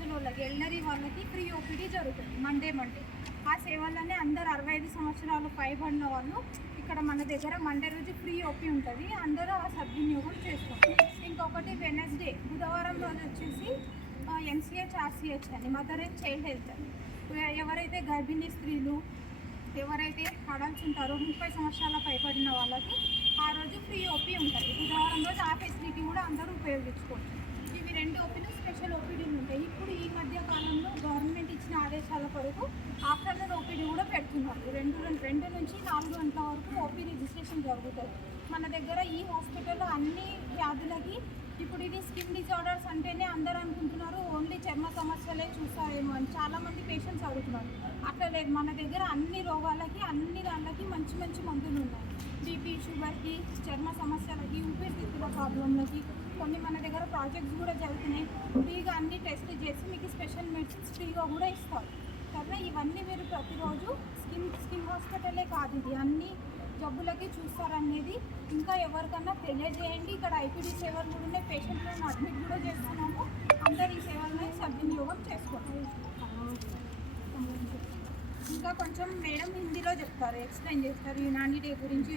ముసలి వాళ్ళకి ఎల్డరీ వాళ్ళకి ఫ్రీ ఓపీడీ జరుగుతుంది మండే. ఆ సేవలనే అందరు 65 సంవత్సరాలు పైబడిన వాళ్ళు ఇక్కడ మన దగ్గర మండే రోజు ఫ్రీ ఓపీ ఉంటుంది. అందరూ ఆ సద్వినియోగం చేసుకోండి. ఇంకొకటి వెనస్డే బుధవారం రోజు వచ్చేసి MCH RCH అని మదర్ అండ్ చైల్డ్ హెల్త్ అని. ఎవరైతే గర్భిణీ స్త్రీలు ఎవరైతే అడల్ట్స్ ఉంటారో 30 సంవత్సరాల పైబడిన వాళ్ళకి ఆ రోజు ఫ్రీ ఓపీ ఉంటుంది. బుధవారం రోజు ఆ ఫెసిలిటీ కూడా అందరూ ఉపయోగించుకోవచ్చు. ఇవి 2 ఓపీలు స్పెషల్ ఓపీడీలు ఉంటాయి. ఇప్పుడు ఈ మధ్య కాలంలో గవర్నమెంట్ ఇచ్చిన ఆదేశాల కొరకు ఆఫ్టర్నూన్ ఓపీడీ కూడా పెడుతున్నారు. 2 నుంచి 4 గంటల వరకు ఓపీ రిజిస్ట్రేషన్ జరుగుతుంది. మన దగ్గర ఈ హాస్పిటల్లో అన్ని వ్యాధులకి ఇప్పుడు ఇది స్కిన్ డిజార్డర్స్ అంటేనే అందరూ అనుకుంటున్నారు ఓన్లీ చర్మ సమస్యలే చూస్తారేమో అని చాలామంది పేషెంట్స్ అడుగుతున్నారు. అట్లా లేదు, మన దగ్గర అన్ని రోగాలకి అన్ని దాంట్లకి మంచి మంచి మందులు ఉన్నాయి. బీపీ, షుగర్కి, చర్మ సమస్యలకి, ఊపిరితిత్తుల ప్రాబ్లంలకి కొన్ని మన దగ్గర ప్రాజెక్ట్స్ కూడా జరుగుతున్నాయి. ఫ్రీగా అన్ని టెస్ట్ చేసి మీకు స్పెషల్ మెడిసిన్స్ ఫ్రీగా కూడా ఇస్తారు. కాబట్టి ఇవన్నీ మీరు ప్రతిరోజు స్కిన్ హాస్పిటలే కాదు, ఇది అన్ని జబ్బులకి చూస్తారనేది ఇంకా ఎవరికన్నా తెలియజేయండి. ఇక్కడ ఐపీడీ సేవలు కూడా ఉన్నాయి. పేషెంట్లను అడ్మిట్ కూడా చేస్తున్నాము. అందరు ఈ సేవలను సద్వినియోగం చేసుకోండి. ఇంకా కొంచెం మేడం హిందీలో చెప్తారు, ఎక్స్ప్లెయిన్ చేస్తారు యునానీ డే గురించి.